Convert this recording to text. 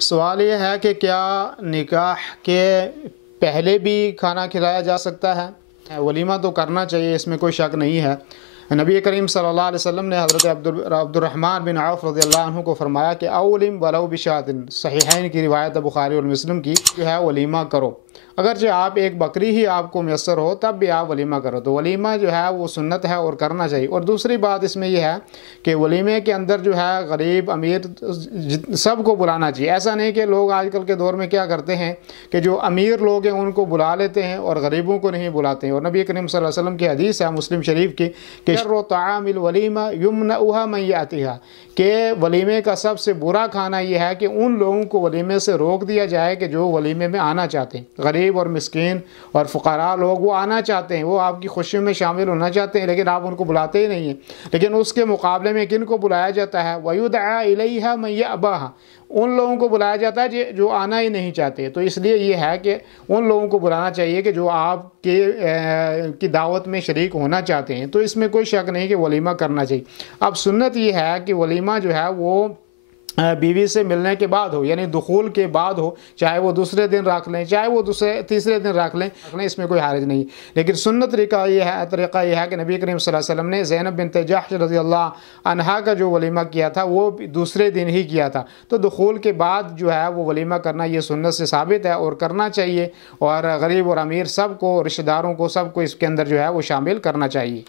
سوال یہ ہے کہ کیا نکاح کے پہلے بھی کھانا کھلایا جا سکتا ہے؟ ولیمہ تو کرنا چاہیے، اس میں کوئی شک نہیں ہے۔ نبی کریم صلی اللہ علیہ وسلم نے حضرت عبد الرحمن بن عوف رضی اللہ عنہ کو فرمایا کہ اولم ولو بشاۃ، صحیحین کی روایت ہے بخاری اور مسلم کی، جو ہے ولیمہ کرو، اگرچہ آپ ایک بکری ہی آپ کو میسر ہو تب بھی آپ ولیمہ کرو۔ تو ولیمہ جو ہے وہ سنت ہے اور کرنا چاہیے۔ اور دوسری بات اس میں یہ ہے کہ ولیمے کے اندر جو ہے غریب امیر سب کو بلانا چاہیے۔ ایسا نہیں کہ لوگ آج کل کے دور میں کیا کرتے ہیں کہ جو امیر لوگ ہیں ان کو بلا لیتے ہیں اور غریبوں کو نہیں بلاتے ہیں۔ اور نبی کریم صلی اللہ علیہ وسلم کی حدیث ہے مسلم شریف کی کہ شر طعام الولیمہ یمنعها من یاتیہا، کہ ولیمے کا سب سے برا کھانا یہ ہے کہ ان لوگوں کو ولیمے سے روک دیا جائے کہ جو ولیمے میں آنا چاہتے ہیں۔ غریب اور مسکین اور فقراء لوگ وہ آنا چاہتے ہیں، وہ آپ کی خوشیوں میں شامل ہونا چاہتے ہیں، لیکن آپ ان کو بلاتے ہی نہیں ہیں۔ لیکن اس کے مقابلے میں کن کو بلایا جاتا ہے؟ وَيُدْعَى إِلَيْهَا مَن يَأْبَاهَا، ان لوگوں کو بلایا جاتا ہے جو آنا ہی نہیں چاہتے۔ تو اس لیے یہ ہے کہ ان لوگوں کو بلانا چاہیے کہ جو آپ کی دعوت میں شریک ہونا چاہتے ہیں۔ تو اس میں کوئی شک نہیں کہ ولیمہ کرنا چاہیے۔ اب سنت یہ ہے کہ ولیمہ جو ہے وہ بیوی سے ملنے کے بعد ہو، یعنی دخول کے بعد ہو، چاہے وہ دوسرے دن رکھ لیں چاہے وہ تیسرے دن رکھ لیں، اس میں کوئی حرج نہیں۔ لیکن سنت طریقہ یہ ہے کہ نبی کریم صلی اللہ علیہ وسلم نے زینب بنت جحش رضی اللہ عنہا کا جو ولیمہ کیا تھا وہ دوسرے دن ہی کیا تھا۔ تو دخول کے بعد جو ہے وہ ولیمہ کرنا یہ سنت سے ثابت ہے اور کرنا چاہیے، اور غریب اور امیر سب کو، رشتہ داروں کو، سب کو اس کے اندر جو ہے وہ شامل کرنا چاہیے۔